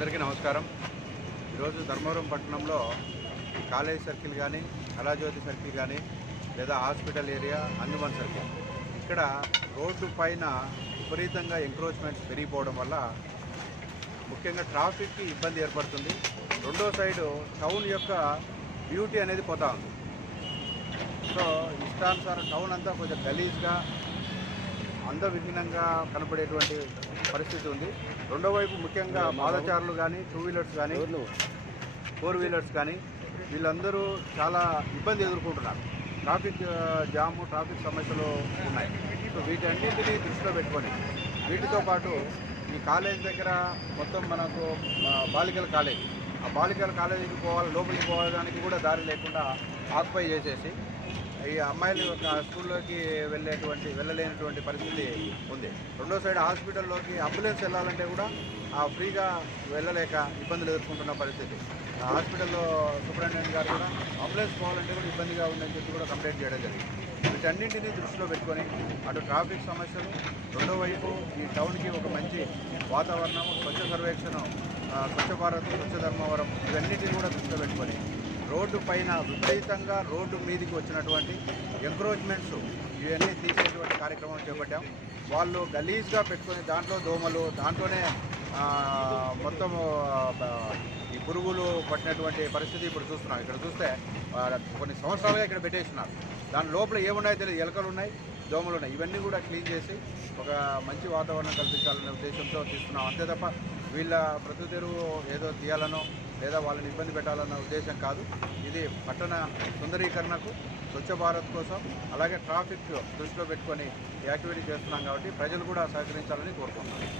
అందరికీ నమస్కారం. ఈరోజు ధర్మవరం పట్టణంలో కాలేజ్ సర్కిల్ కానీ కళాజ్యోతి సర్కిల్ కానీ లేదా హాస్పిటల్ ఏరియా హనుమాన్ సర్కిల్. ఇక్కడ రోడ్డు పైన విపరీతంగా ఎంక్రోచ్మెంట్స్ పెరిగిపోవడం వల్ల ముఖ్యంగా ట్రాఫిక్కి ఇబ్బంది ఏర్పడుతుంది. రెండో సైడు టౌన్ యొక్క బ్యూటీ అనేది పోతా ఉంది. సో ఇష్టానుసారం టౌన్ అంతా కొంచెం గలీజ్గా అందవిహీనంగా కనపడేటువంటి పరిస్థితి ఉంది. రెండో వైపు ముఖ్యంగా పాదచారులు కానీ టూ వీలర్స్ కానీ ఫోర్ వీలర్స్ కానీ వీళ్ళందరూ చాలా ఇబ్బంది ఎదుర్కొంటున్నారు. ట్రాఫిక్ జాము ట్రాఫిక్ సమస్యలు ఉన్నాయి. సో వీటన్నింటినీ దృష్టిలో పెట్టుకొని వీటితో పాటు ఈ కాలేజ్ దగ్గర మొత్తం మనకు బాలికల కాలేజ్. ఆ బాలికల కాలేజీకి పోవాలి లోపలికి పోవడానికి కూడా దారి లేకుండా ఆక్యుపై చేసేసి ఈ అమ్మాయిలు యొక్క స్కూల్లోకి వెళ్ళేటువంటి వెళ్ళలేనటువంటి పరిస్థితి ఉంది. రెండో సైడ్ హాస్పిటల్లోకి అంబులెన్స్ వెళ్ళాలంటే కూడా ఆ ఫ్రీగా వెళ్ళలేక ఇబ్బందులు ఎదుర్కొంటున్న పరిస్థితి. ఆ హాస్పిటల్లో సూపరింటెండెంట్ గారు కూడా అంబులెన్స్ పోవాలంటే కూడా ఇబ్బందిగా ఉందని చెప్పి కూడా కంప్లైంట్ చేయడం జరిగింది. వీటన్నింటినీ దృష్టిలో పెట్టుకొని అటు ట్రాఫిక్ సమస్యలు రెండో వైపు ఈ టౌన్కి ఒక మంచి వాతావరణం స్వచ్ఛ సర్వేక్షణం స్వచ్ఛ భారత్ స్వచ్ఛ ధర్మవరం ఇవన్నిటిని కూడా దృష్టిలో పెట్టుకొని రోడ్డు పైన విపరీతంగా రోడ్డు మీదకి వచ్చినటువంటి ఎంక్రోచ్మెంట్స్ ఇవన్నీ తీసేటువంటి కార్యక్రమం చేపట్టాం. వాళ్ళు గలీజ్గా పెట్టుకుని దాంట్లో దోమలు దాంట్లోనే మొత్తం ఈ పురుగులు పట్టినటువంటి పరిస్థితి ఇప్పుడు చూస్తున్నాం. ఇక్కడ చూస్తే కొన్ని సంవత్సరాలుగా ఇక్కడ పెట్టేస్తున్నారు. దాని లోపల ఏమున్నాయో తెలియదు. ఎలకలు ఉన్నాయి దోమలు ఉన్నాయి. ఇవన్నీ కూడా క్లీన్ చేసి ఒక మంచి వాతావరణం కల్పించాలనే ఉద్దేశంతో తీసుకున్నాం అంతే తప్ప వీళ్ళ బ్రతుకుతెరువు ఏదో తీయాలనో లేదా వాళ్ళని ఇబ్బంది పెట్టాలన్న ఉద్దేశం కాదు. ఇది పట్టణ సుందరీకరణకు స్వచ్ఛ భారత్ కోసం అలాగే ట్రాఫిక్ దృష్టిలో పెట్టుకొని యాక్టివిటీ చేస్తున్నాం కాబట్టి ప్రజలు కూడా సహకరించాలని కోరుకుంటున్నాం.